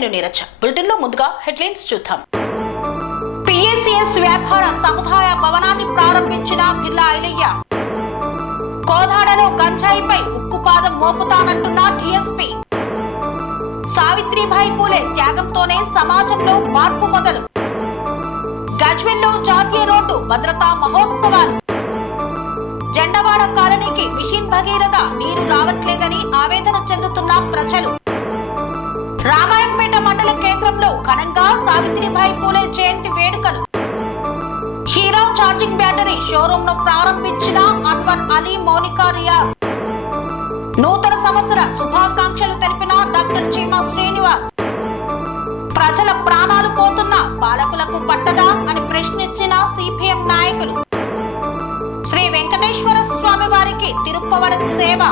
నేను నీరజ. బులెటిన్లో ముందుగా హెడ్లైన్స్ చూద్దాం. పిఎస్సిఎస్ వ్యాపార సముదాయ భవనాన్ని ప్రారంభించిన బిర్లా ఐలయ్య. కోదాడలో గంజాయిపై ఉక్కుపాదం మోపుతానంటున్న డిఎస్పీ. సావిత్రిబాయి పూలే త్యాగంతోనే సమాజంలో మార్పు మొదలు. గజ్వెల్లో జాతీయ రోడ్డు భద్రతా మహోత్సవాలు. జెండవాడ కాలనీకి మిషన్ భగీరథ నీరు రావట్లేదని ఆవేదన చెందుతున్న ప్రజలు. రామాయంపేట మండల కేంద్రంలో ఘనంగా సావిత్రిబాయి పూలే జయంతి వేడుకలు. హీరో ఛార్జింగ్ బ్యాటరీ షోరూమ్ ను ప్రారంభించిన అన్వర్ అలీ మౌనికా రియాజ్. నూతన సంవత్సర శుభాకాంక్షలు తెలిపిన డాక్టర్ చీమా శ్రీనివాస్. ప్రజల ప్రాణాలు పోతున్న పాలకులకు పట్టదా అని ప్రశ్నించిన సిపిఎం నాయకులు. శ్రీ వెంకటేశ్వర స్వామి వారికి తిరుప్పవడ సేవ.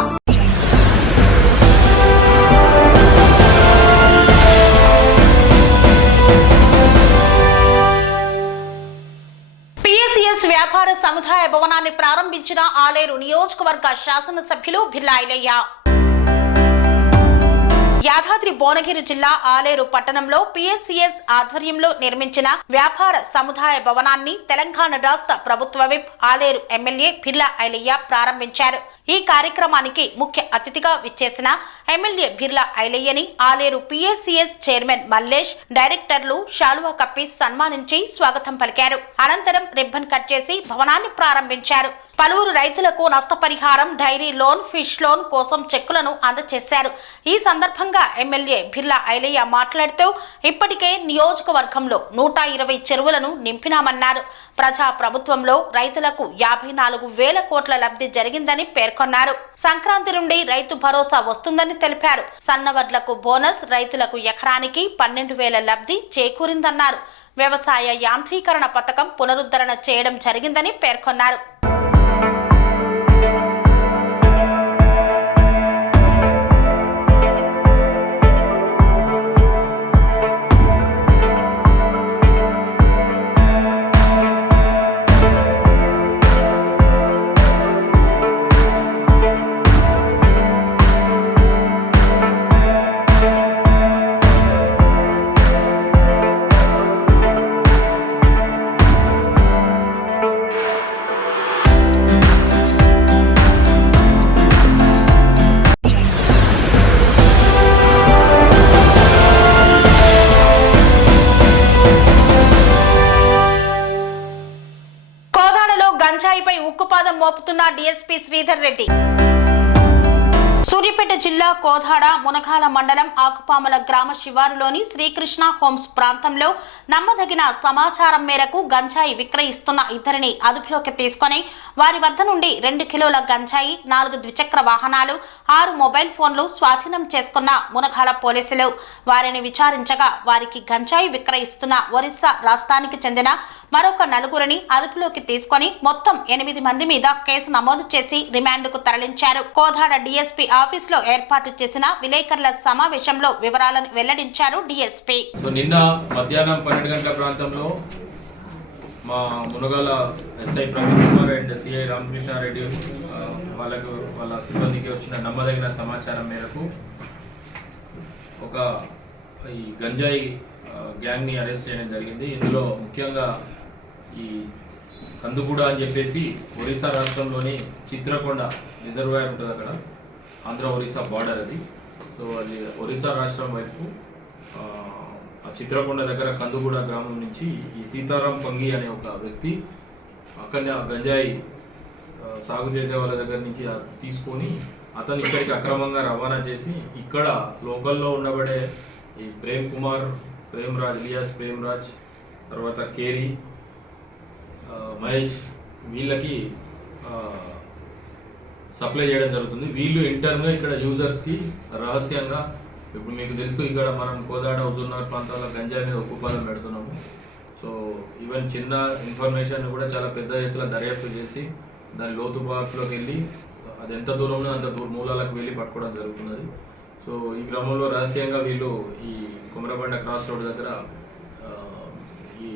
పిఎస్సిఎస్ వ్యాపార సముదాయ భవనాన్ని ప్రారంభించిన ఆలేరు నియోజకవర్గ శాసనసభ్యులు బిర్లా ఐలయ్య. యాదాద్రి భువనగిరి జిల్లా ఆలేరు పట్టణంలో పిఎస్సిఎస్ ఆధ్వర్యంలో నిర్మించిన వ్యాపార సముదాయ భవనాన్ని తెలంగాణ రాష్ట్ర ప్రభుత్వ విప్ ఆలేరు ఎమ్మెల్యే బిర్లా ఐలయ్య ప్రారంభించారు. ఈ కార్యక్రమానికి ముఖ్య అతిథిగా విచ్చేసిన ఎమ్మెల్యే బిర్లా ఐలయ్యని ఆలేరు పిఎస్సిఎస్ చైర్మన్ మల్లేష్, డైరెక్టర్లు శాలువా కప్పి సన్మానించి స్వాగతం పలికారు. అనంతరం రిబ్బన్ కట్ చేసి భవనాన్ని ప్రారంభించారు. పలువురు రైతులకు నష్టపరిహారం, డైరీ లోన్, ఫిష్ లోన్ కోసం చెక్కులను అందజేశారు. ఈ సందర్భంగా ఎమ్మెల్యే బిర్లా ఐలయ్య మాట్లాడుతూ ఇప్పటికే నియోజకవర్గంలో 120 చెరువులను నింపినామన్నారు. ప్రజా ప్రభుత్వంలో రైతులకు 54,000 కోట్ల లబ్ధి జరిగిందని పేర్కొన్నారు. సంక్రాంతి నుండి రైతు భరోసా వస్తుందని తెలిపారు. సన్నవడ్లకు బోనస్, రైతులకు ఎకరానికి 12,000 లబ్ధి చేకూరిందన్నారు. వ్యవసాయ యాంత్రీకరణ పథకం పునరుద్ధరణ చేయడం జరిగిందని పేర్కొన్నారు. గంజాయిపై ఉక్కుపాదం మోపుతున్న డిఎస్పీ శ్రీధర్ రెడ్డి. సూర్యాపేట జిల్లా కోదాడ మునగాల మండలం ఆకుపాముల గ్రామ శివారులోని శ్రీకృష్ణ హోమ్స్ ప్రాంతంలో నమ్మదగిన సమాచారం మేరకు గంజాయి విక్రయిస్తున్న ఇద్దరిని అదుపులోకి తీసుకుని వారి వద్ద నుండి 2 కిలోల గంజాయి, 4 ద్విచక్ర వాహనాలు, 6 మొబైల్ ఫోన్లు స్వాధీనం చేసుకున్న మునగాల పోలీసులు. వారిని విచారించగా వారికి గంజాయి విక్రయిస్తున్న ఒరిస్సా రాష్ట్రానికి చెందిన మరొక 4గురిని అదుపులోకి తీసుకుని మొత్తం 8 మంది మీద కేసు నమోదు చేసి రిమాండ్కు తరలించారు. కోదాడ డిఎస్పీ ఆఫీసులో ఏర్పాటు చేసిన విలేకరుల సమావేశంలో వివరాలను వెల్లడించారు డిఎస్పీ. నిన్న మధ్యాహ్నం 12 గంటల ప్రాంతంలో మా Munagala SI Praveen Kumar and CI Ramakrishna Reddy వాళ్ళ సిబ్బందికి వచ్చిన నమ్మదగిన సమాచారం మేరకు ఒక ఈ గంజాయి గ్యాంగ్ని అరెస్ట్ చేయడం జరిగింది. ఇందులో ముఖ్యంగా ఈ కందుగూడ అని చెప్పేసి ఒరిస్సా రాష్ట్రంలోని చిత్రకొండ రిజర్వాయర్ ఉంటుంది, అక్కడ ఆంధ్ర ఒరిస్సా బార్డర్ అది. సో అది ఒరిస్సా రాష్ట్రం వైపు ఆ చిత్రకొండ దగ్గర కందుగూడ గ్రామం నుంచి ఈ సీతారాం పంగి అనే ఒక వ్యక్తి అక్కడనే గంజాయి సాగు చేసే వాళ్ళ దగ్గర నుంచి తీసుకొని అతను ఇక్కడికి అక్రమంగా రవాణా చేసి ఇక్కడ లోకల్లో ఉండబడే ఈ ప్రేమ్రాజ్ ఇలియాస్ ప్రేమ్రాజ్, తర్వాత కేరీ, మహేష్ వీళ్ళకి సప్లై చేయడం జరుగుతుంది. వీళ్ళు ఇంటర్నల్ ఇక్కడ యూజర్స్కి రహస్యంగా, ఇప్పుడు మీకు తెలుసు ఇక్కడ మనం కోదాడ హుజూర్నగర్ ప్రాంతాల్లో గంజాయి మీద ఉక్కుపాదం పెడుతున్నాము. సో ఈవెన్ చిన్న ఇన్ఫర్మేషన్ కూడా చాలా పెద్ద ఎత్తున దర్యాప్తు చేసి దాని లోతుబాటులోకి వెళ్ళి అది ఎంత దూరంలో అంత మూలాలకు వెళ్ళి పట్టుకోవడం జరుగుతున్నది. సో ఈ క్రమంలో రహస్యంగా వీళ్ళు ఈ కుమరబండ క్రాస్ రోడ్ దగ్గర ఈ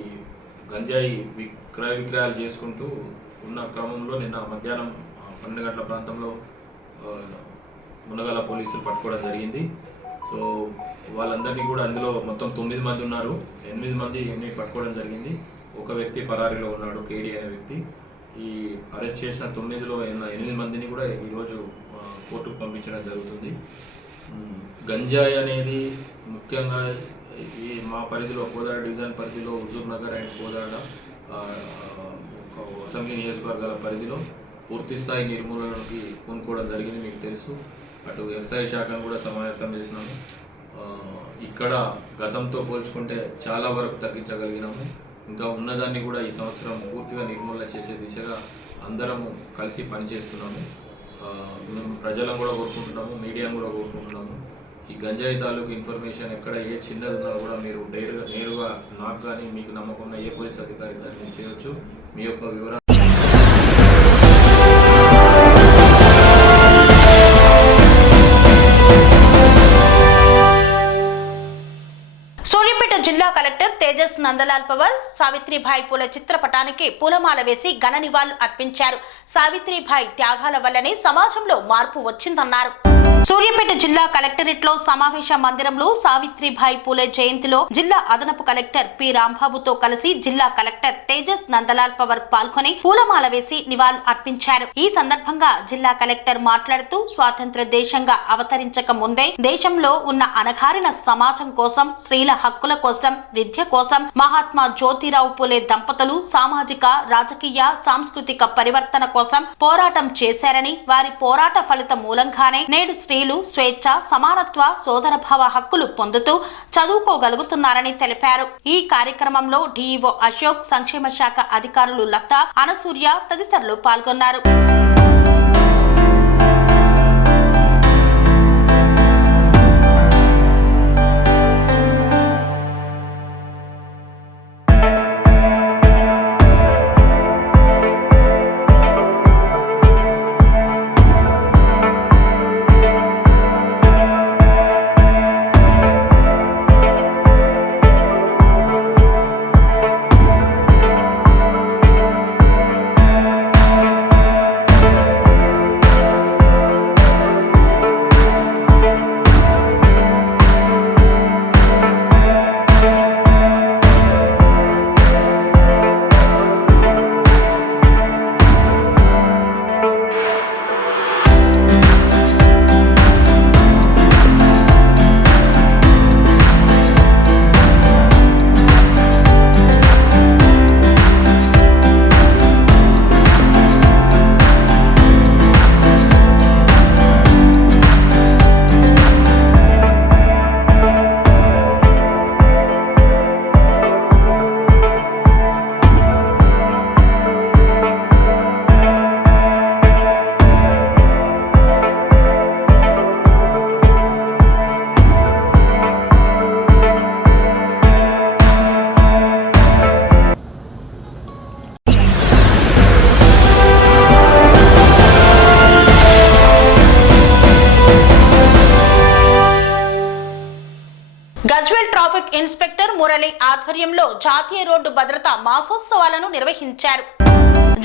గంజాయి విక్రయాలు చేసుకుంటూ ఉన్న క్రమంలో నిన్న మధ్యాహ్నం 12 గంటల ప్రాంతంలో మునగాల పోలీసులు పట్టుకోవడం జరిగింది. సో వాళ్ళందరినీ కూడా అందులో మొత్తం 9 మంది ఉన్నారు. 8 మంది పట్టుకోవడం జరిగింది. ఒక వ్యక్తి పరారీలో ఉన్నాడు, కేడి అనే వ్యక్తి. ఈ అరెస్ట్ చేసిన 9లో 8 మందిని కూడా ఈరోజు కోర్టుకు పంపించడం జరుగుతుంది. గంజాయి అనేది ముఖ్యంగా ఈ మా పరిధిలో కోదాడ డివిజన్ పరిధిలో హుజూర్ నగర్ అండ్ కోదాడ అసెంబ్లీ నియోజకవర్గాల పరిధిలో పూర్తి స్థాయి నిర్మూలనకి పూనుకోవడం జరిగింది. మీకు తెలుసు. అటు వ్యవసాయ శాఖను కూడా సమాయత్తం చేసినాము. ఇక్కడ గతంతో పోల్చుకుంటే చాలా వరకు తగ్గించగలిగినాము. ఇంకా ఉన్నదాన్ని కూడా ఈ సంవత్సరం పూర్తిగా నిర్మూలన చేసే దిశగా అందరము కలిసి పనిచేస్తున్నాము. మేము ప్రజలను కూడా కోరుకుంటున్నాము, మీడియాను కూడా కోరుకుంటున్నాము. ఈ గంజాయి తాలూకు ఇన్ఫర్మేషన్ ఎక్కడ ఏ చిన్నది ఉన్నా కూడా మీరు నేరుగా నాకు కానీ మీకు నమ్మకం ఉన్న ఏ పోలీస్ అధికారి కానీ మీరు చేయవచ్చు. మీ యొక్క వివరాలు సూర్యాపేట జిల్లా కలెక్టర్ తేజస్ నందలాల్ పవార్ సావిత్రిబాయి పూలే చిత్రపటానికి పూలమాల వేసి ఘన నివాళులు అర్పించారు. సావిత్రిబాయి త్యాగాల వల్లనే సమాజంలో మార్పు వచ్చిందన్నారు. సూర్యాపేట జిల్లా కలెక్టరేట్ లో సమావేశ మందిరంలో సావిత్రిబాయి పూలే జయంతిలో జిల్లా అదనపు కలెక్టర్ పి రాంబాబుతో కలిసి జిల్లా కలెక్టర్ తేజస్ నందలాల్ పవార్ పాల్గొని పూలమాల వేసి నివాళులు అర్పించారు. ఈ సందర్భంగా జిల్లా కలెక్టర్ మాట్లాడుతూ స్వాతంత్ర దేశంగా అవతరించక ముందే దేశంలో ఉన్న అణగారిన సమాజం కోసం, స్త్రీల హక్కుల కోసం, విద్య కోసం మహాత్మా జ్యోతిరావు పూలే దంపతులు సామాజిక, రాజకీయ, సాంస్కృతిక పరివర్తన కోసం పోరాటం చేశారని, వారి పోరాట ఫలిత మూలంగానే నేడు స్త్రీలు స్వేచ్ఛ, సమానత్వ, సోదరభావ హక్కులు పొందుతూ చదువుకోగలుగుతున్నారని తెలిపారు. ఈ కార్యక్రమంలో డిఈఓ అశోక్, సంక్షేమ శాఖ అధికారులు లత, అనసూర్య తదితరులు పాల్గొన్నారు. గజ్వేల్ ట్రాఫిక్ ఇన్స్పెక్టర్ మురళి ఆధ్వర్యంలో జాతీయ రోడ్డు భద్రతా మాసోత్సవాలను నిర్వహించారు.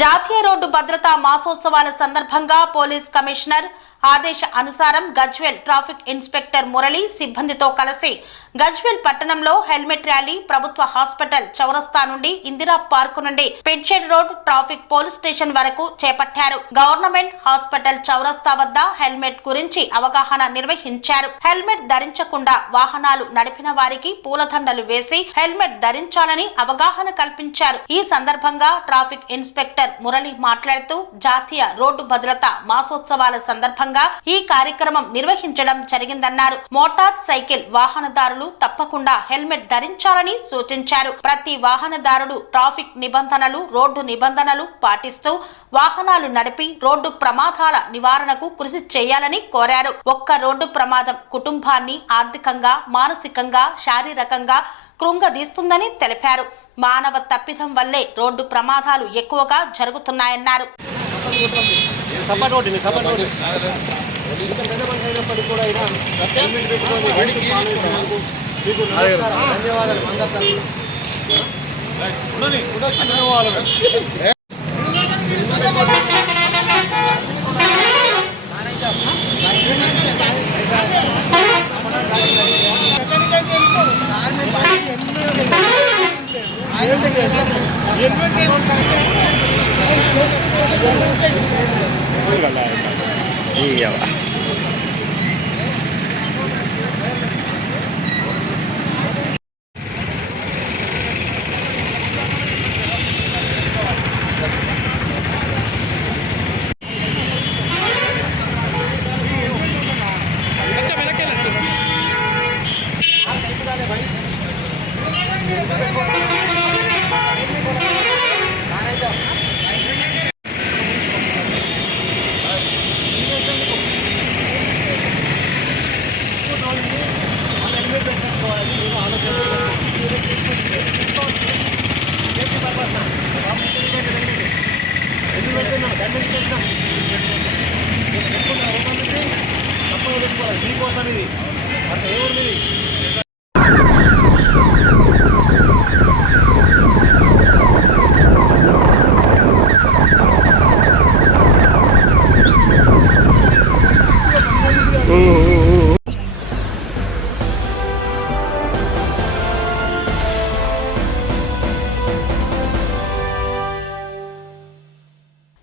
జాతీయ రోడ్డు భద్రతా మాసోత్సవాల సందర్భంగా పోలీస్ కమిషనర్ ఆదేశ అనుసారం గజ్వేల్ ట్రాఫిక్ ఇన్స్పెక్టర్ మురళి సిబ్బందితో కలిసి గజ్వేల్ పట్టణంలో హెల్మెట్ ర్యాలీ ప్రభుత్వ హాస్పిటల్ చౌరస్తా నుండి ఇందిరా పార్కు నుండి పిడ్షెడ్ రోడ్ ట్రాఫిక్ పోలీస్ స్టేషన్ వరకు చేపట్టారు. గవర్నమెంట్ హాస్పిటల్ చౌరస్తా వద్ద హెల్మెట్ గురించి అవగాహన నిర్వహించారు. హెల్మెట్ ధరించకుండా వాహనాలు నడిపిన వారికి పూలదండలు వేసి హెల్మెట్ ధరించాలని అవగాహన కల్పించారు. ఈ సందర్భంగా ట్రాఫిక్ ఇన్స్పెక్టర్ మురళి మాట్లాడుతూ జాతీయ రోడ్డు భద్రత మాసోత్సవాల సందర్భంగా ఈ కార్యక్రమం నిర్వహించడం జరిగిందన్నారు. మోటార్ సైకిల్ వాహనదారులు తప్పకుండా హెల్మెట్ ధరించాలని సూచించారు. ప్రతి వాహనదారుడు ట్రాఫిక్ నిబంధనలు, రోడ్డు నిబంధనలు పాటిస్తూ వాహనాలు నడిపి రోడ్డు ప్రమాదాల నివారణకు కృషి చేయాలని కోరారు. ఒక్క రోడ్డు ప్రమాదం కుటుంబాన్ని ఆర్థికంగా, మానసికంగా, శారీరకంగా కృంగదీస్తుందని తెలిపారు. మానవ తప్పిదం వల్లే రోడ్డు ప్రమాదాలు ఎక్కువగా జరుగుతున్నాయన్నారు. ధన్యవాదాలు.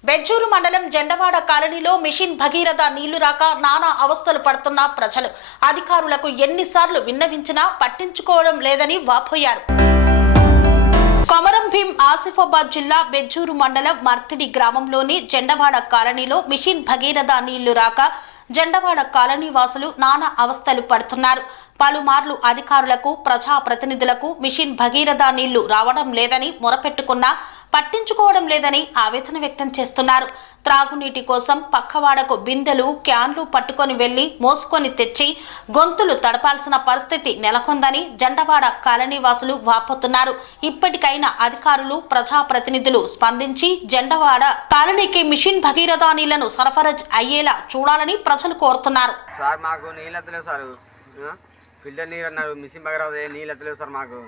బెజ్జూరు మండలం జెండవాడ కాలనీలో మిషన్ భగీరథ నీళ్లు రాక నానా అవస్థలు పడుతున్న ప్రజలు అధికారులకు ఎన్నిసార్లు విన్నవించినా పట్టించుకోవడం లేదని వాపోయారు. కొమరం భీం ఆసిఫాబాద్ జిల్లా బెజ్జూరు మండలం మర్తిడి గ్రామంలోని జెండవాడ కాలనీలో మిషన్ భగీరథ నీళ్లు రాక జెండవాడ కాలనీ వాసులు నానా అవస్థలు పడుతున్నారు. పలుమార్లు అధికారులకు ప్రజాప్రతినిధులకు మిషన్ భగీరథ నీళ్లు రావడం లేదని మొరపెట్టుకున్నా పట్టించుకోవడం లేదని ఆవేదన వ్యక్తం చేస్తున్నారు. త్రాగునీటి కోసం పక్కవాడకు బిందెలు క్యాన్లు పట్టుకొని వెళ్లి మోసుకొని తెచ్చి గొంతులు తడపాల్సిన పరిస్థితి నెలకొందని జెండవాడ కాలనీ వాసులు వాపోతున్నారు. ఇప్పటికైనా అధికారులు ప్రజాప్రతినిధులు స్పందించి జెండవాడ కాలనీకి మిషన్ భగీరథ నీళ్లను సరఫరా అయ్యేలా చూడాలని ప్రజలు కోరుతున్నారు. సార్ మాకు నీళ్ళు ఎత్తలేవు సార్, ఫిల్టర్ నీరు అన్నారు, మిషన్ భగీరథ నీళ్ళు ఎత్తలేవు సార్. మాకు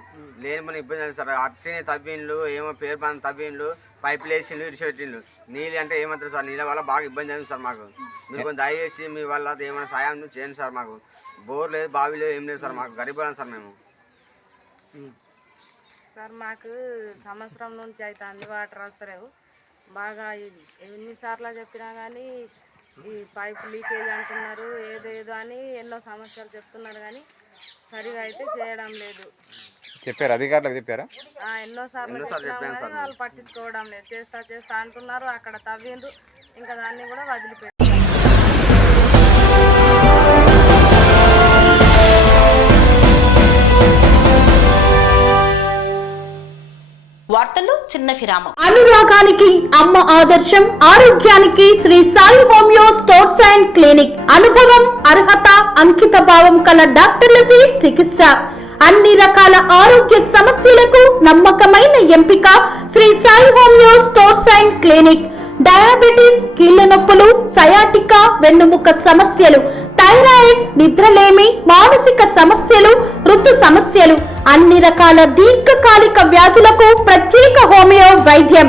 లేని మన ఇబ్బంది లేదు సార్. అట్టినే తవ్విండ్లు ఏమో పేరు పని తవ్విండ్లు పైపులు వేసిండ్లు ఇడిచిపెట్టిండ్లు. నీళ్ళు అంటే ఏమంటారు సార్, నీళ్ళ వల్ల బాగా ఇబ్బంది అయింది సార్. మాకు మీరు కొంచెం దయచేసి మీ వల్ల ఏమైనా సాయం చేయండి సార్. మాకు బోర్ లేదు, బావి లేదు, ఏం లేదు సార్. మాకు గరీబులం సార్ మేము. సార్ మాకు సంవత్సరం నుంచి అయితే అన్ని వాటర్ వస్తలేవు. బాగా ఎన్నిసార్లు చెప్పినా కానీ ఈ పైపు లీకేజ్ అంటున్నారు, ఏదేదో అని ఎన్నో సమస్యలు చెప్తున్నారు కానీ సరిగా అయితే చేయడం లేదు. చెప్పారు అధికారులకు చెప్పారా? ఎన్నోసార్లు చెప్పినా కానీ వాళ్ళు పట్టించుకోవడం లేదు. చేస్తా అంటున్నారు, అక్కడ తవ్విండ్రు, ఇంకా దాన్ని కూడా వదిలిపెట్టారు. వార్తల్లో చిన్న విరామం. అనురాగానికి అమ్మ ఆదర్శం, ఆరోగ్యానికి Shri Sai homeo stores and clinic. అనుభవం, అర్హత, అంకిత భావం కల డాక్టర్లచే చికిత్స. అన్ని రకాల ఆరోగ్య సమస్యలకు నమ్మకమైన ఎంపిక Shri Sai homeo stores and clinic. Diabetes, కీళ్ల నొప్పులు, సయాటికా, వెన్నుముక సమస్యలు, థైరాయిడ్, నిద్రలేమి, మానసిక సమస్యలు, ఋతు సమస్యలు, అన్ని రకాల దీర్ఘకాలిక వ్యాధులకు ప్రత్యేక హోమియో వైద్యం.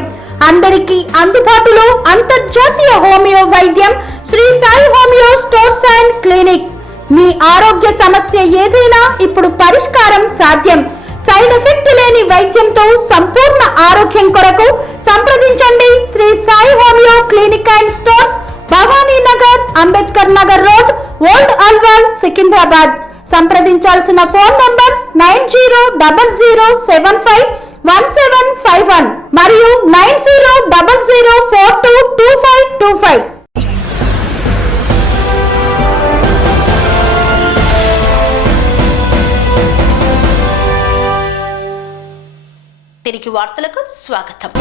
అందరికీ అందుబాటులో అంతర్జాతీయ హోమియో వైద్యం Shri Sai homeo stores and clinic. మీ ఆరోగ్య సమస్య ఏదైనా ఇప్పుడు పరిష్కారం సాధ్యం. సైడ్ ఎఫెక్ట్ లేని వైద్యంతో సంపూర్ణ ఆరోగ్యం కొరకు సంప్రదించండి Shri Sai homeo clinic and stores, Bhavani Nagar, Ambedkar Nagar road, old Alwal, Secunderabad. సంప్రదించాల్సిన ఫోన్ నంబర్స్ 9000751751 మరియు 9000422525. తిరిగి వార్తలకు స్వాగతం.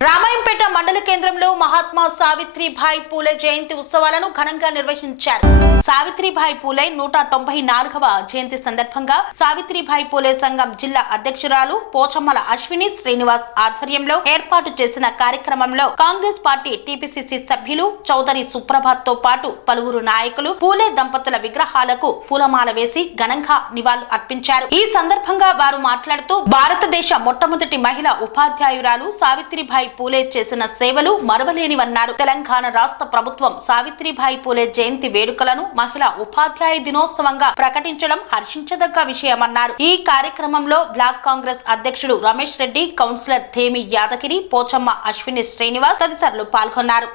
రామాయంపేట మండల కేంద్రంలో మహాత్మా సావిత్రిబాయి పూలే జయంతి ఉత్సవాలను ఘనంగా నిర్వహించారు. సావిత్రిబాయి పూలే 194వ జయంతి సందర్భంగా సావిత్రిబాయి పూలే సంఘం జిల్లా అధ్యక్షురాలు పోచమ్మల అశ్విని శ్రీనివాస్ ఆధ్వర్యంలో ఏర్పాటు చేసిన కార్యక్రమంలో కాంగ్రెస్ పార్టీ టీపీసీసీ సభ్యులు చౌదరి సుప్రభాత్ తో పాటు పలువురు నాయకులు పూలే దంపతుల విగ్రహాలకు పూలమాల వేసి ఘనంగా నివాళులు అర్పించారు. ఈ సందర్భంగా వారు మాట్లాడుతూ భారతదేశ మొట్టమొదటి మహిళా ఉపాధ్యాయురాలు సావిత్రిబాయి పూలే చేసిన సేవలు మరవలేనివన్నారు. తెలంగాణ రాష్ట్ర ప్రభుత్వం సావిత్రిబాయి పూలే జయంతి వేడుకలను మహిళా ఉపాధ్యాయ దినోత్సవంగా ప్రకటించడం హర్షించదగ్గ విషయమన్నారు. ఈ కార్యక్రమంలో బ్లాక్ కాంగ్రెస్ అధ్యక్షుడు రమేష్ రెడ్డి, కౌన్సిలర్ థేమి యాదగిరి, పోచమ్మ అశ్విని శ్రీనివాస్ తదితరులు పాల్గొన్నారు.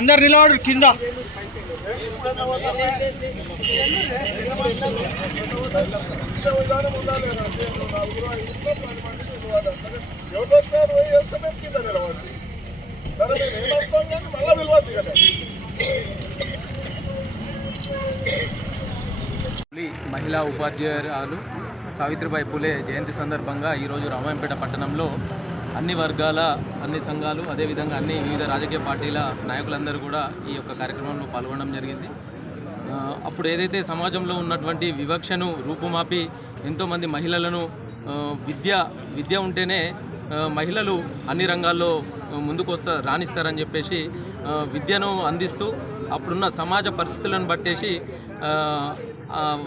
అందరు నిలబడు కింద. మహిళా ఉపాధ్యాయురాలు సావిత్రిబాయి పూలే జయంతి సందర్భంగా ఈరోజు రామాయంపేట పట్టణంలో అన్ని వర్గాల, అన్ని సంఘాలు, అదేవిధంగా అన్ని వివిధ రాజకీయ పార్టీల నాయకులందరూ కూడా ఈ యొక్క కార్యక్రమంలో పాల్గొనడం జరిగింది. అప్పుడు ఏదైతే సమాజంలో ఉన్నటువంటి వివక్షను రూపుమాపి ఎంతోమంది మహిళలను విద్య ఉంటేనే మహిళలు అన్ని రంగాల్లో ముందుకు రాణిస్తారని చెప్పేసి విద్యను అందిస్తూ అప్పుడున్న సమాజ పరిస్థితులను బట్టేసి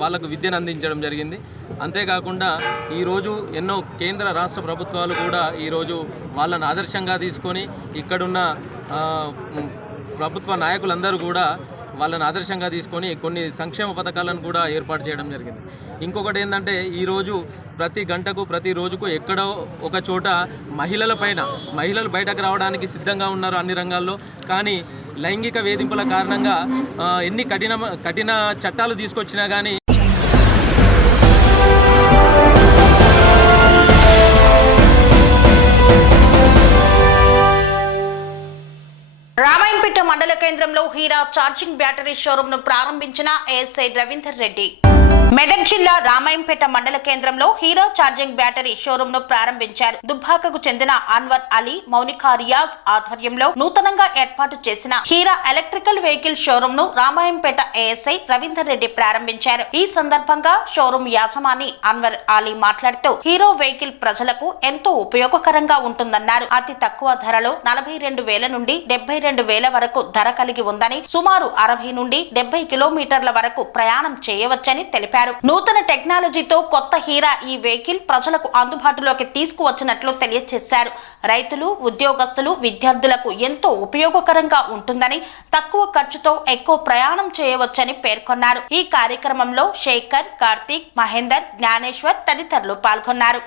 వాళ్ళకు విద్యను అందించడం జరిగింది. అంతేకాకుండా ఈరోజు ఎన్నో కేంద్ర రాష్ట్ర ప్రభుత్వాలు కూడా ఈరోజు వాళ్ళని ఆదర్శంగా తీసుకొని ఇక్కడున్న ప్రభుత్వ నాయకులందరూ కూడా వాళ్ళని ఆదర్శంగా తీసుకొని కొన్ని సంక్షేమ పథకాలను కూడా ఏర్పాటు చేయడం జరిగింది. ఇంకొకటి ఏంటంటే ఈరోజు ప్రతి గంటకు, ప్రతి రోజుకు ఎక్కడో ఒక చోట మహిళలు బయటకు రావడానికి సిద్ధంగా ఉన్నారు అన్ని రంగాల్లో. కానీ లైంగిక వేధింపుల కారణంగా ఎన్ని కఠిన చట్టాలు తీసుకొచ్చినా కానీ రామాయంపేట మండల కేంద్రంలో హీరా ఛార్జింగ్ బ్యాటరీ షోరూమ్ ను ప్రారంభించిన ఏఎస్ఐ రవీందర్ రెడ్డి. మెదక్ జిల్లా రామాయంపేట మండల కేంద్రంలో హీరా ఛార్జింగ్ బ్యాటరీ షోరూమ్ ను ప్రారంభించారు. దుబ్బాకకు చెందిన అన్వర్ అలీ, మౌనికా రియాజ్ ఆధ్వర్యంలో నూతనంగా ఏర్పాటు చేసిన హీరా ఎలక్ట్రికల్ వెహికల్ షోరూమ్ ను రామాయంపేట ఏఎస్ఐ రవీందర్ రెడ్డి ప్రారంభించారు. ఈ సందర్భంగా షోరూమ్ యాజమాని అన్వర్ అలీ మాట్లాడుతూ హీరో వెహికల్ ప్రజలకు ఎంతో ఉపయోగకరంగా ఉంటుందన్నారు. అతి తక్కువ ధరలో 42,000 నుండి 72,000 వరకు ధర కలిగి ఉందని, సుమారు 60 నుండి 70 కిలోమీటర్ల వరకు ప్రయాణం చేయవచ్చని తెలిపారు. నూతన టెక్నాలజీతో కొత్త హీరా ఈ వెహికల్ ప్రజలకు అందుబాటులోకి తీసుకువచ్చినట్లు తెలియజేశారు. రైతులు, ఉద్యోగస్తులు, విద్యార్థులకు ఎంతో ఉపయోగకరంగా ఉంటుందని, తక్కువ ఖర్చుతో ఎక్కువ ప్రయాణం చేయవచ్చని పేర్కొన్నారు. ఈ కార్యక్రమంలో శేఖర్, కార్తీక్, మహేందర్, జ్ఞానేశ్వర్ తదితరులు పాల్గొన్నారు.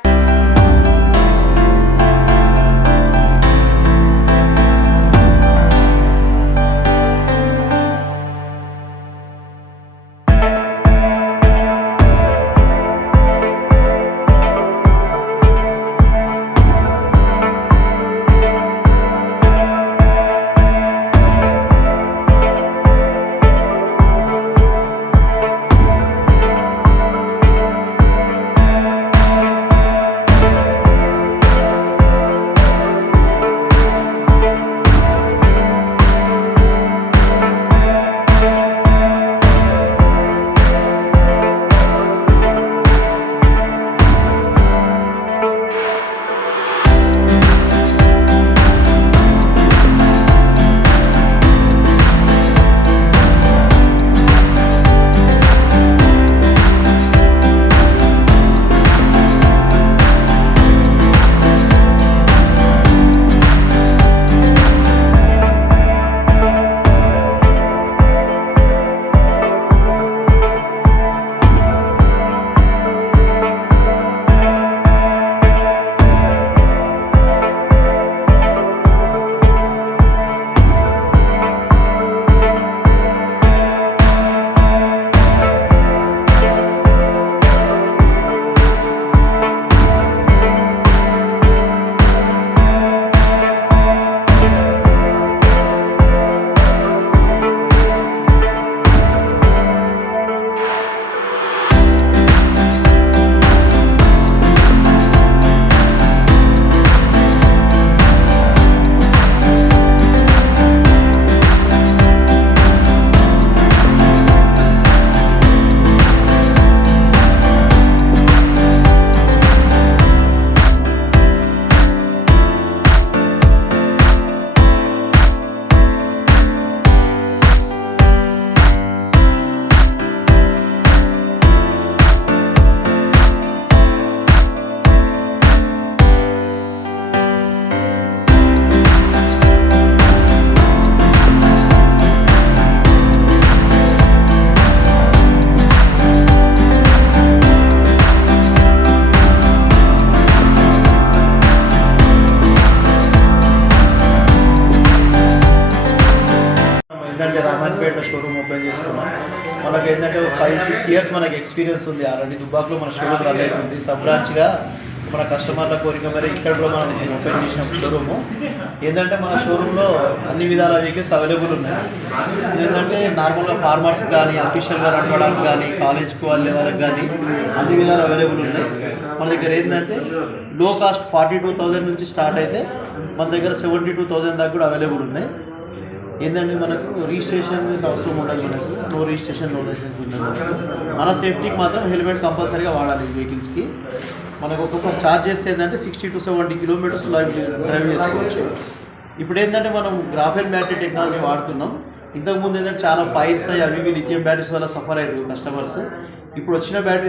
చేస్తున్నాం. మనకి ఏంటంటే 5-6 ఇయర్స్ మనకి ఎక్స్పీరియన్స్ ఉంది ఆల్రెడీ. దుబ్బాకలో మన షోరూమ్ రన్ అవుతుంది. సబ్ బ్రాంచ్గా మన కస్టమర్ల కోరిక మరి ఇక్కడ కూడా మనం ఓపెన్ చేసిన షోరూము. ఏంటంటే మన షోరూంలో అన్ని విధాల వెహికల్స్ అవైలబుల్ ఉన్నాయి. ఏంటంటే నార్మల్గా ఫార్మర్స్ కానీ అఫీషియల్గా నడపడానికి కానీ కాలేజ్కి వెళ్ళే వాళ్ళకి కానీ అన్ని విధాలు అవైలబుల్ ఉన్నాయి. మన దగ్గర ఏంటంటే లో కాస్ట్ 42,000 నుంచి స్టార్ట్ అయితే మన దగ్గర 72,000 దాకా కూడా అవైలబుల్ ఉన్నాయి. ఏంటంటే మనకు రిజిస్ట్రేషన్ అవసరం ఉండదు. మనకు నో రిజిస్ట్రేషన్ నో లైసెన్స్ ఉండదు. మన సేఫ్టీకి మాత్రం హెల్మెట్ కంపల్సరీగా వాడాలి వెహికల్స్కి. మనకు ఒక్కసారి ఛార్జ్ చేస్తే ఏంటంటే 60 to 70 kilometers డ్రైవ్ చేసుకోవచ్చు. ఇప్పుడు ఏంటంటే మనం గ్రాఫెన్ బ్యాటరీ టెక్నాలజీ వాడుతున్నాం. ఇంతకుముందు ఏంటంటే చాలా ఫైర్స్ అవి లిథియం బ్యాటరీస్ వల్ల సఫర్ అయ్యారు కస్టమర్స్. ఇప్పుడు వచ్చిన బ్యాటరీ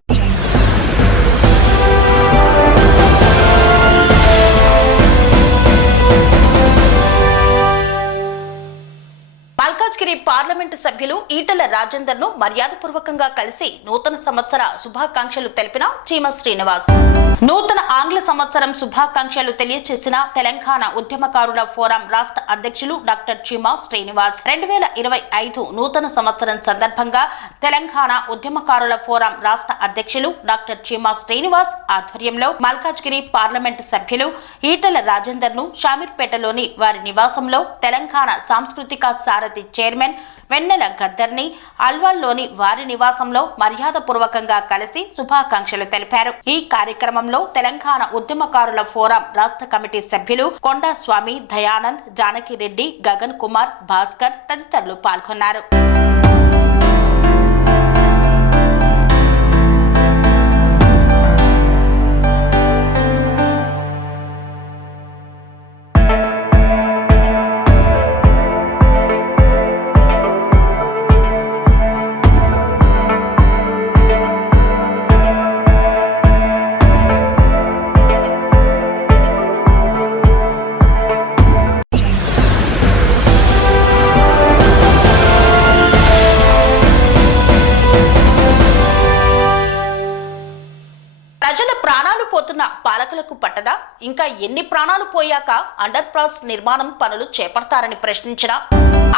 మల్కాజ్గిరి పార్లమెంటు సభ్యులు ఈటెల రాజేందర్ ను మర్యాదపూర్వకంగా కలిసి నూతన సంవత్సర శుభాకాంక్షలు తెలిపిన చీమ శ్రీనివాస్. నూతన ఆంగ్ల సంవత్సరం శుభాకాంక్షలు తెలియజేసిన తెలంగాణ ఉద్యమకారుల ఫోరం రాష్ట్ర అధ్యక్షులు డాక్టర్ చీమ శ్రీనివాస్. 2025 నూతన సంవత్సరం సందర్భంగా తెలంగాణ ఉద్యమకారుల ఫోరం రాష్ట్ర అధ్యక్షులు డాక్టర్ చీమ శ్రీనివాస్ ఆధ్వర్యంలో మల్కాజ్గిరి పార్లమెంటు సభ్యులు ఈటెల రాజేందర్ ను షామీర్పేటలోని వారి నివాసంలో తెలంగాణ సాంస్కృతిక సారథి చైర్మన్ వెన్నెల గద్దర్ని అల్వాల్లోని వారి నివాసంలో మర్యాదపూర్వకంగా కలిసి శుభాకాంక్షలు తెలిపారు. ఈ కార్యక్రమంలో తెలంగాణ ఉద్యమకారుల ఫోరం రాష్ట్ర కమిటీ సభ్యులు కొండాస్వామి, దయానంద్, జానకిరెడ్డి, గగన్ కుమార్, భాస్కర్ తదితరులు పాల్గొన్నారు. పాలకులకు పట్టదా? ఇంకా ఎన్ని ప్రాణాలు పోయాక అండర్ పాస్ నిర్మాణం పనులు చేపడతారని ప్రశ్నించిన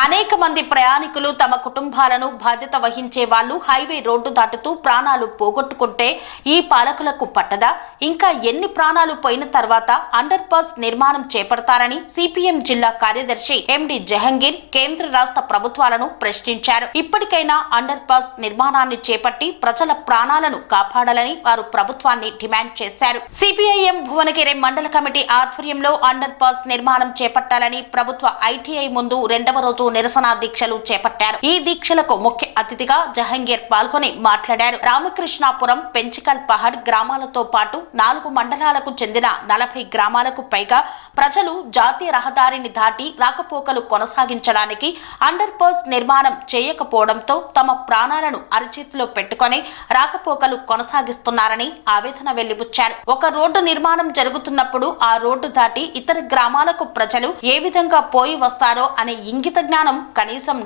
అనేక మంది ప్రయాణికులు తమ కుటుంబాలను బాధ్యత వహించే వాళ్ళు హైవే రోడ్డు దాటుతూ ప్రాణాలు పోగొట్టుకుంటే ఈ పాలకులకు పట్టదా? ఇంకా ఎన్ని ప్రాణాలు పోయిన తర్వాత అండర్ పాస్ నిర్మాణం చేపడతారని సిపిఎం జిల్లా కార్యదర్శి ఎండి జహంగీర్ కేంద్ర రాష్ట్ర ప్రభుత్వాలను ప్రశ్నించారు. ఇప్పటికైనా అండర్ పాస్ నిర్మాణాన్ని చేపట్టి ప్రజల ప్రాణాలను కాపాడాలని వారు ప్రభుత్వాన్ని డిమాండ్ చేశారు. సిపిఐఎం భువనగిరి మండల కమిటీ ఆధ్వర్యంలో అండర్ పాస్ నిర్మాణం చేపట్టాలని ప్రభుత్వ ఐటీఐ ముందు 2వ రోజు నిరసన దీక్షలు చేపట్టారు. ఈ దీక్షలకు ముఖ్య అతిథిగా జహంగీర్ పాల్గొని మాట్లాడారు. రామకృష్ణాపురం, పెంచికల్ పహాడ్ గ్రామాలతో పాటు 4 మండలాలకు చెందిన 40 గ్రామాలకు పైగా ప్రజలు జాతీయ రహదారిని దాటి రాకపోకలు కొనసాగించడానికి అండర్ పాస్ నిర్మాణం చేయకపోవడంతో తమ ప్రాణాలను అరచేతిలో పెట్టుకుని రాకపోకలు కొనసాగిస్తున్నారని ఆవేదన వెళ్లిబుచ్చారు. ఒక రోడ్డు నిర్మాణం జరుగుతున్నప్పుడు ఆ రోడ్డు దాటి ఇతర గ్రామాలకు ప్రజలు ఏ విధంగా పోయి వస్తారో అనే ఇంగిత జ్ఞానం కనీసం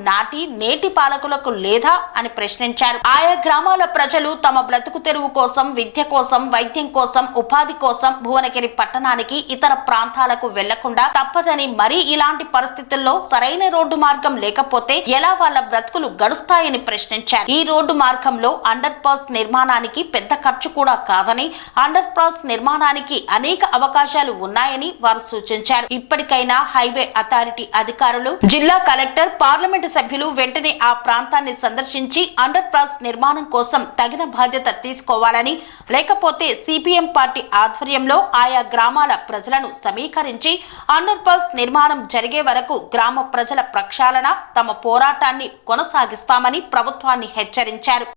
నేటి పాలకులకు లేదా అని ప్రశ్నించారు. ఆయా గ్రామాల ప్రజలు తమ బ్రతుకు తెరువు కోసం, విద్య కోసం, వైద్యం కోసం, ఉపాధి కోసం భువనగిరి పట్టణానికి ఇతర ప్రాంతాలకు వెళ్లకుండా తప్పదని, మరీ ఇలాంటి పరిస్థితుల్లో సరైన రోడ్డు మార్గం లేకపోతే ఎలా వాళ్ళ బ్రతుకులు గడుస్తాయని ప్రశ్నించారు. ఈ రోడ్డు మార్గంలో అండర్ పాస్ నిర్మాణానికి పెద్ద ఖర్చు కూడా కాదని, అండర్ పాస్ నిర్మాణానికి అనేక అవకాశాలు ఉన్నాయని వారు సూచించారు. ఇప్పటికైనా హైవే అథారిటీ అధికారులు, జిల్లా కలెక్టర్, పార్లమెంటు సభ్యులు వెంటనే ఆ ప్రాంతాన్ని సందర్శించి అండర్ పాస్ నిర్మాణం కోసం తగిన బాధ్యత తీసుకోవాలని, లేకపోతే సిపిఎం పార్టీ ఆధ్వర్యంలో ఆయా గ్రామాల ప్రజలను సమీకరించి అండర్ పాస్ నిర్మాణం జరిగే వరకు గ్రామ ప్రజల ప్రక్షాళన, తమ పోరాటాన్ని కొనసాగిస్తామని ప్రభుత్వాన్ని హెచ్చరించారు.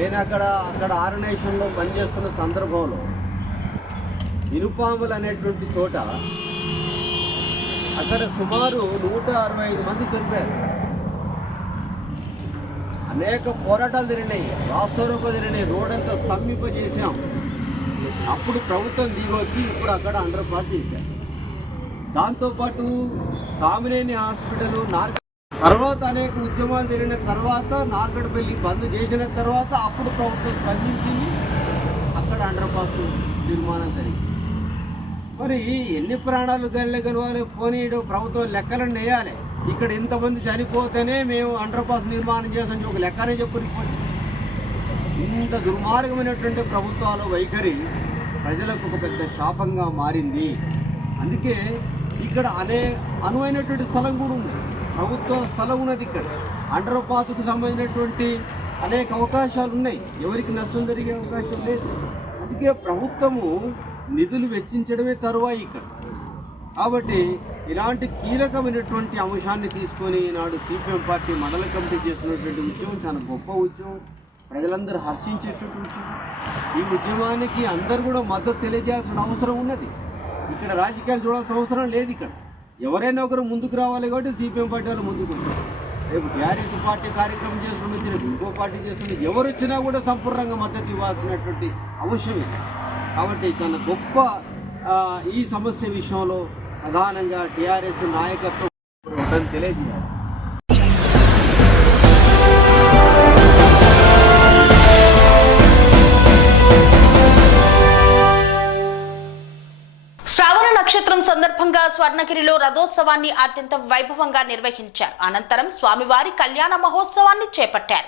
నేను అక్కడ ఆర్గనైజేషన్లో పనిచేస్తున్న సందర్భంలో ఇనుపాములు అనేటువంటి చోట అక్కడ సుమారు 165 మంది చనిపోయారు. అనేక పోరాటాలు జరిగినాయి, రాస్తారోకో జరిగినాయి, రోడ్ అంతా స్తంభింపజేసాం. అప్పుడు ప్రభుత్వం దిగొచ్చి ఇప్పుడు అక్కడ అండర్ పాస్ చేశారు. దాంతోపాటు కామినేని హాస్పిటల్, తర్వాత అనేక ఉద్యమాలు జరిగిన తర్వాత నార్గడ్పల్లి బంద్ చేసిన తర్వాత అప్పుడు ప్రభుత్వం స్పందించింది, అక్కడ అండర్ పాస్ నిర్మాణం జరిగింది. మరి ఎన్ని ప్రాణాలు గెలవాలి పోనీయడం ప్రభుత్వం లెక్కలను వేయాలి. ఇక్కడ ఇంతమంది చనిపోతేనే మేము అండర్ పాస్ నిర్మాణం చేసామని ఒక లెక్కనే చెప్పు. ఇంత దుర్మార్గమైనటువంటి ప్రభుత్వాల వైఖరి ప్రజలకు ఒక పెద్ద శాపంగా మారింది. అందుకే ఇక్కడ అనువైనటువంటి స్థలం కూడా ఉంది, ప్రభుత్వ స్థలం ఉన్నది. ఇక్కడ అండర్ పాస్కు సంబంధించినటువంటి అనేక అవకాశాలు ఉన్నాయి, ఎవరికి నష్టం జరిగే అవకాశం లేదు. అందుకే ప్రభుత్వము నిధులు వెచ్చించడమే తరువాయి ఇక్కడ. కాబట్టి ఇలాంటి కీలకమైనటువంటి అంశాన్ని తీసుకొని ఈనాడు సిపిఎం పార్టీ మండల కమిటీ చేస్తున్నటువంటి ఉద్యమం చాలా గొప్ప ఉద్యమం, ప్రజలందరూ హర్షించేటువంటి ఉద్యమం. ఈ ఉద్యమానికి అందరూ కూడా మద్దతు తెలియజేయాల్సిన అవసరం ఉన్నది. ఇక్కడ రాజకీయాలు చూడాల్సిన అవసరం లేదు. ఇక్కడ ఎవరైనా ఒకరు ముందుకు రావాలి కాబట్టి సిపిఎం పార్టీ వాళ్ళు ముందుకు వచ్చారు. రేపు టీఆర్ఎస్ పార్టీ కార్యక్రమం చేస్తుంది, రేపు ఇంకో పార్టీ చేస్తుంది, ఎవరు వచ్చినా కూడా సంపూర్ణంగా మద్దతు ఇవ్వాల్సినటువంటి అవసరం. కాబట్టి చాలా గొప్ప ఈ సమస్య విషయంలో ప్రధానంగా టీఆర్ఎస్ నాయకత్వం ఉందని తెలియజేయాలి. శ్రావణ నక్షత్రం సందర్భంగా స్వర్ణగిరిలో రథోత్సవాన్ని అత్యంత వైభవంగా నిర్వహించారు. అనంతరం స్వామివారి కళ్యాణ మహోత్సవాన్ని చేపట్టారు.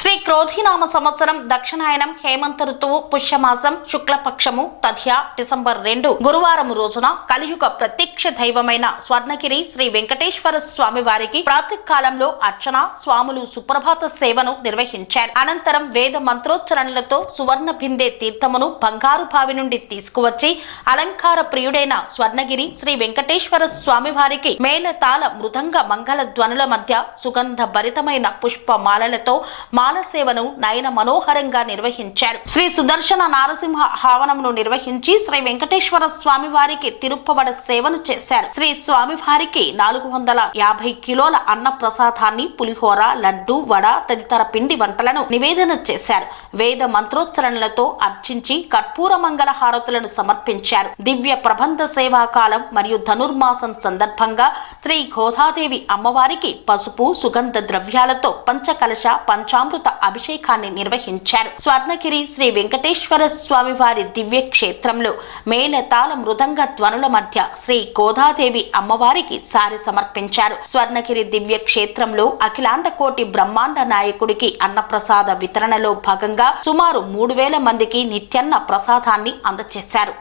శ్రీ క్రోధినామ సంవత్సరం దక్షిణాయనం హేమంత ఋతువు పుష్యమాసం శుక్లపక్షము తథ్య డిసెంబర్ 2 గురువారం రోజున కలియుగ ప్రత్యక్ష దైవమైన స్వర్ణగిరి శ్రీ వెంకటేశ్వర స్వామి వారికి ప్రాతకాలంలో అర్చన స్వాములు సుప్రభాత సేవను నిర్వహించారు. అనంతరం వేద మంత్రోచ్చరణలతో సువర్ణ బిందె తీర్థమును బంగారు బావి నుండి తీసుకువచ్చి అలంకార ప్రియుడైన స్వర్ణగిరి శ్రీ వెంకటేశ్వర స్వామి వారికి మేళతాళ మృదంగ మంగళ ధ్వనుల మధ్య సుగంధ భరితమైన పుష్పమాలలతో మాల సేవను నయన మనోహరంగా నిర్వహించారు. శ్రీ సుదర్శన నారసింహ హావనమును నిర్వహించి శ్రీ వెంకటేశ్వర స్వామి వారికి తిరుప్పవడ సేవను చేశారు. శ్రీ స్వామి వారికి 450 కిలోల అన్న ప్రసాదాన్ని పులిహోర లడ్డు వడ తదితర పిండి వంటలను నివేదన చేశారు. వేద మంత్రోచ్చరణలతో అర్చించి కర్పూర మంగళ హారతులను సమర్పించారు. దివ్య ప్రబంధ సేవాకాలం మరియు ధనుర్మాసం సందర్భంగా శ్రీ గోదాదేవి అమ్మవారికి పసుపు సుగంధ ద్రవ్యాలతో పంచకలశ పంచామృత అభిషేకాన్ని నిర్వహించారు. స్వర్ణగిరి శ్రీ వెంకటేశ్వర స్వామి వారి దివ్య క్షేత్రంలో మేళతాళ మృదంగ ధ్వనుల మధ్య శ్రీ గోదాదేవి అమ్మవారికి సారి సమర్పించారు. స్వర్ణగిరి దివ్య క్షేత్రంలో అఖిలాండ కోటి బ్రహ్మాండ నాయకుడికి అన్నప్రసాద వితరణలో భాగంగా సుమారు 3000 మందికి నిత్యాన్న ప్రసాదాన్ని అందజేశారు.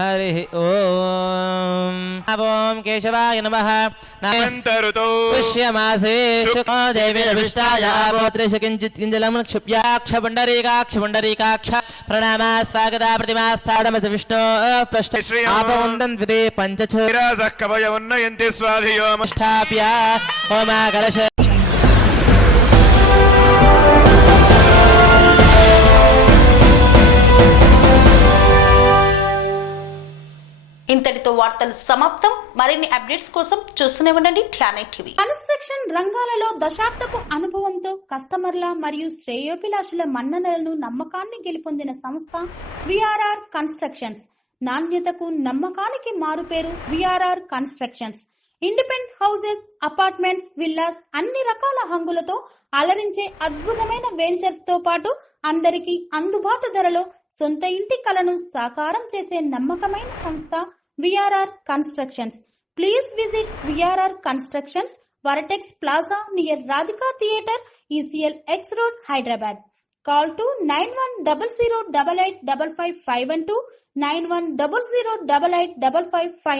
హరి ఓం ఓం కేశవాయ నమః. పుష్యమాసే శుక్లదేవీర్విష్టాయ గోత్రేష కించిత్ కింజలం క్షుభ్యాక్ష పుండరీకాక్ష పుండరీకాక్ష ప్రణామ స్వాగత ప్రతిమాస్థానమత విష్ణు పృష్ఠ ఆపవందన్ ద్వితే పంచచ కవయ ఉన్నయంతి స్వాధియో స్థాప్య హోమా కలశ. ఇంతటితో వార్తలు సమాప్తం. మరిన్ని అప్డేట్స్ కోసం చూస్తూనే ఉండండి ఠానే టీవీ. కన్స్ట్రక్షన్ రంగాలలో దశాబ్దపు అనుభవంతో కస్టమర్ల మరియు శ్రేయోభిలాషుల మన్ననలను నమ్మకాన్ని గెలుపొందిన సంస్థ విఆర్ఆర్ కన్స్ట్రక్షన్స్. నాణ్యతకు నమ్మకానికి మారుపేరు VRR constructions. Independent houses, apartments, villas అన్ని రకాల హంగులతో అలరించే అద్భుతమైన వెంచర్స్ తో పాటు అందరికీ అందుబాటు ధరలో సొంత ఇంటి కలను సాకారం చేసే నమ్మకమైన సంస్థ VRR constructions. Please visit VRR constructions, Varatex Plaza near Radhika Theatre, ECL X Road, Hyderabad. Call to 9100885552, 9100885559.